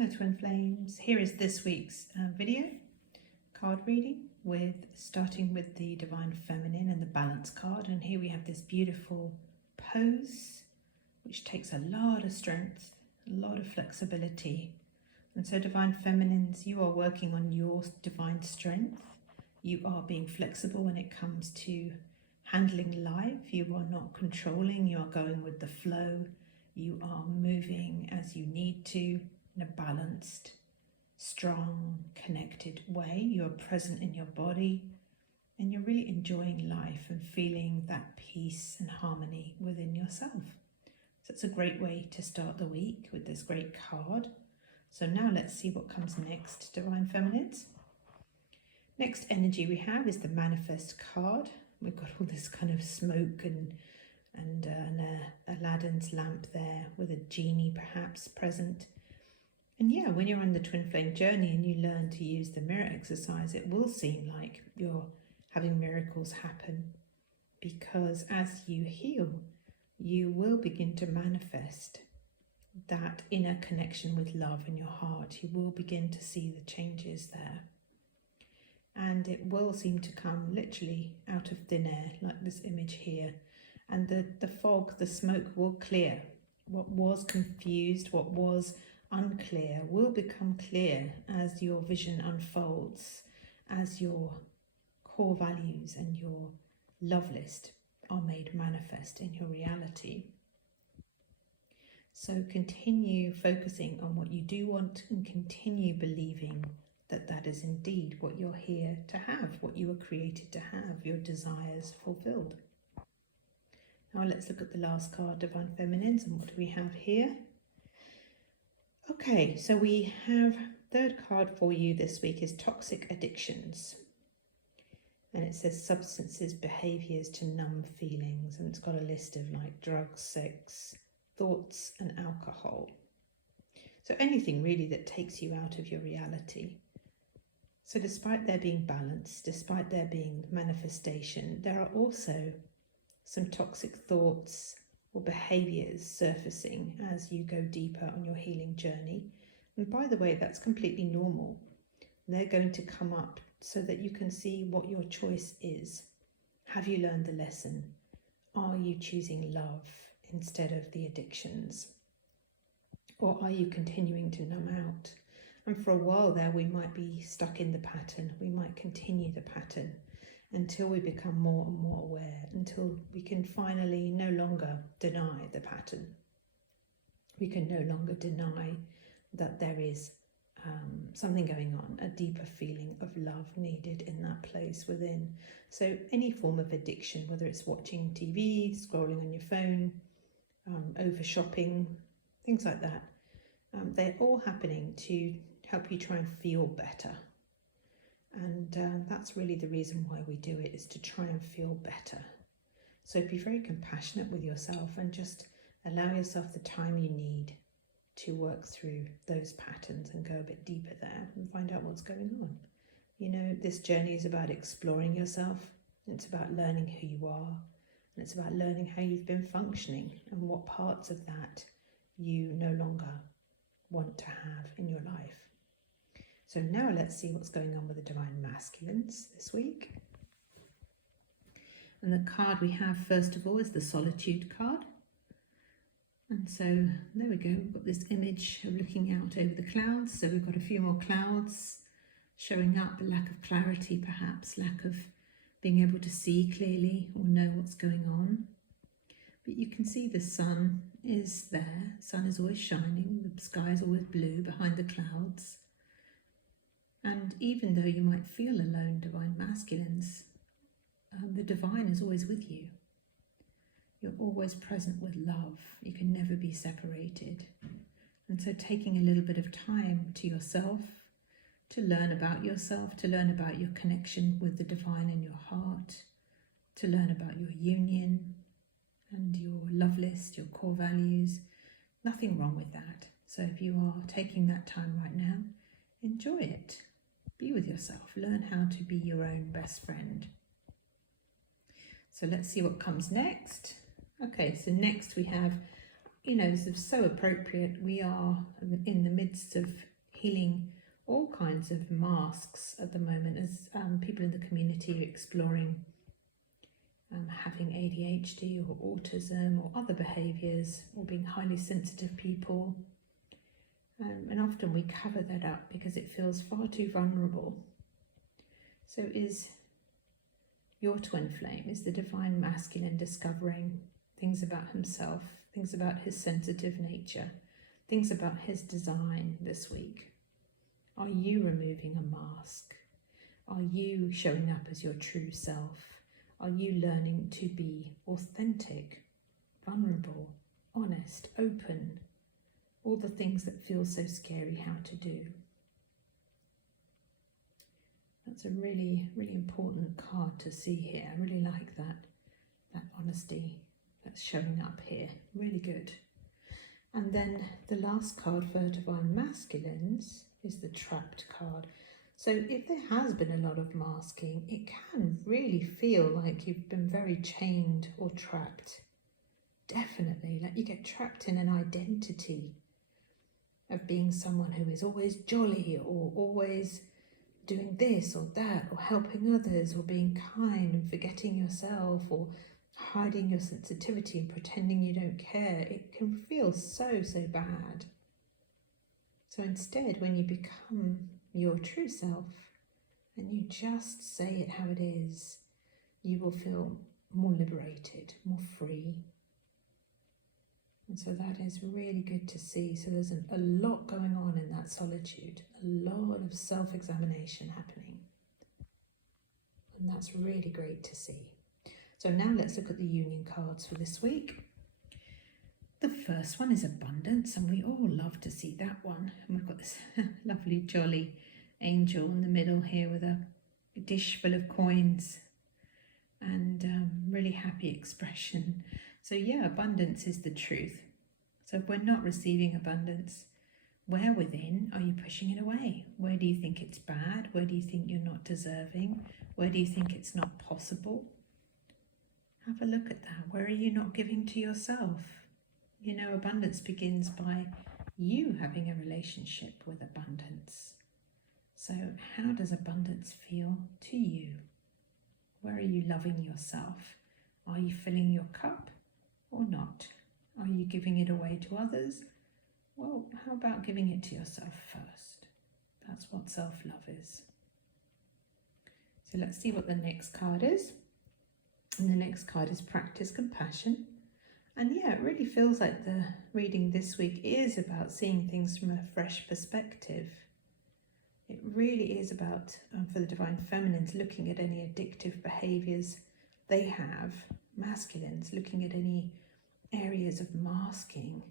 Hello Twin Flames, here is this week's video card reading, starting with the Divine Feminine and the Balance card. And here we have this beautiful pose which takes a lot of strength, a lot of flexibility. And so Divine Feminines, you are working on your divine strength. You are being flexible when it comes to handling life. You are not controlling, you are going with the flow. You are moving as you need to, in a balanced, strong, connected way. You're present in your body and you're really enjoying life and feeling that peace and harmony within yourself. So it's a great way to start the week with this great card. So now let's see what comes next, Divine Feminines. Next energy we have is the Manifest card. We've got all this kind of smoke and Aladdin's lamp there with a genie perhaps present. And yeah, when you're on the twin flame journey and you learn to use the mirror exercise, it will seem like you're having miracles happen, because as you heal, you will begin to manifest that inner connection with love in your heart. You will begin to see the changes there. And it will seem to come literally out of thin air, like this image here. And the fog, the smoke will clear. What was confused, what was unclear, will become clear as your vision unfolds, as your core values and your love list are made manifest in your reality. So continue focusing on what you do want and continue believing that that is indeed what you're here to have, what you were created to have, your desires fulfilled. Now let's look at the last card, Divine Feminines, and what do we have here? Okay, so we have third card for you this week is Toxic Addictions. And it says substances, behaviours to numb feelings. And it's got a list of like drugs, sex, thoughts and alcohol. So anything really that takes you out of your reality. So despite there being balance, despite there being manifestation, there are also some toxic thoughts or behaviours surfacing as you go deeper on your healing journey. And by the way, that's completely normal. They're going to come up so that you can see what your choice is. Have you learned the lesson? Are you choosing love instead of the addictions? Or are you continuing to numb out? And for a while there, we might be stuck in the pattern. We might continue the pattern until we become more and more aware, until we can finally no longer deny the pattern. We can no longer deny that there is something going on, a deeper feeling of love needed in that place within. So any form of addiction, whether it's watching TV, scrolling on your phone, over shopping, things like that, they're all happening to help you try and feel better. And that's really the reason why we do it, is to try and feel better. So be very compassionate with yourself and just allow yourself the time you need to work through those patterns and go a bit deeper there and find out what's going on. You know, this journey is about exploring yourself. It's about learning who you are. And it's about learning how you've been functioning and what parts of that you no longer want to have in your life. So now let's see what's going on with the Divine Masculines this week. And the card we have first of all is the Solitude card. And so there we go, we've got this image of looking out over the clouds. So we've got a few more clouds showing up, a lack of clarity perhaps, lack of being able to see clearly or know what's going on. But you can see the sun is there, the sun is always shining, the sky is always blue behind the clouds. And even though you might feel alone, Divine Masculines, the divine is always with you. You're always present with love. You can never be separated. And so taking a little bit of time to yourself, to learn about yourself, to learn about your connection with the divine in your heart, to learn about your union and your love list, your core values. Nothing wrong with that. So if you are taking that time right now, enjoy it. Be with yourself. Learn how to be your own best friend. So let's see what comes next. Okay, so next we have, you know, this is so appropriate. We are in the midst of healing all kinds of masks at the moment as people in the community are exploring having ADHD or autism or other behaviours, or being highly sensitive people. And often we cover that up because it feels far too vulnerable. So is your twin flame, is the divine masculine discovering things about himself, things about his sensitive nature, things about his design this week? Are you removing a mask? Are you showing up as your true self? Are you learning to be authentic, vulnerable, honest, open? All the things that feel so scary how to do. That's a really, really important card to see here. I really like that honesty that's showing up here. Really good. And then the last card for divine masculines is the Trapped card. So if there has been a lot of masking, it can really feel like you've been very chained or trapped. Definitely, like you get trapped in an identity of being someone who is always jolly or always doing this or that, or helping others, or being kind and forgetting yourself, or hiding your sensitivity and pretending you don't care. It can feel so bad. So instead, when you become your true self and you just say it how it is, you will feel more liberated, more free. And so that is really good to see. So there's a lot going on in that solitude, a lot of self-examination happening. And that's really great to see. So now let's look at the union cards for this week. The first one is abundance, and we all love to see that one. And we've got this lovely jolly angel in the middle here with a dish full of coins and really happy expression. So yeah, abundance is the truth. So if we're not receiving abundance, where within are you pushing it away? Where do you think it's bad? Where do you think you're not deserving? Where do you think it's not possible? Have a look at that. Where are you not giving to yourself? You know, abundance begins by you having a relationship with abundance. So how does abundance feel to you? Where are you loving yourself? Are you filling your cup or not? Are you giving it away to others? Well, how about giving it to yourself first? That's what self-love is. So let's see what the next card is. And the next card is practice compassion. And yeah, it really feels like the reading this week is about seeing things from a fresh perspective. It really is about, for the divine feminines, looking at any addictive behaviours they have, masculines, looking at any areas of masking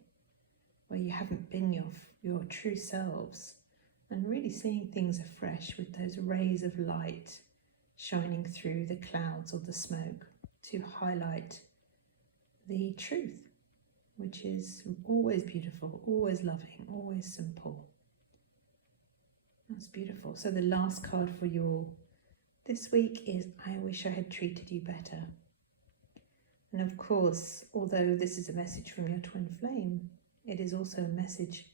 where you haven't been your true selves, and really seeing things afresh with those rays of light shining through the clouds or the smoke to highlight the truth, which is always beautiful, always loving, always simple. That's beautiful. So the last card for you all this week is I wish I had treated you better. And of course, although this is a message from your twin flame, it is also a message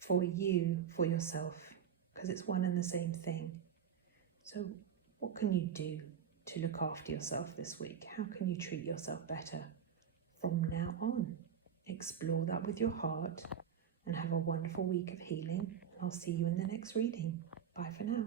for you, for yourself, because it's one and the same thing. So what can you do to look after yourself this week? How can you treat yourself better from now on? Explore that with your heart and have a wonderful week of healing. I'll see you in the next reading. Bye for now.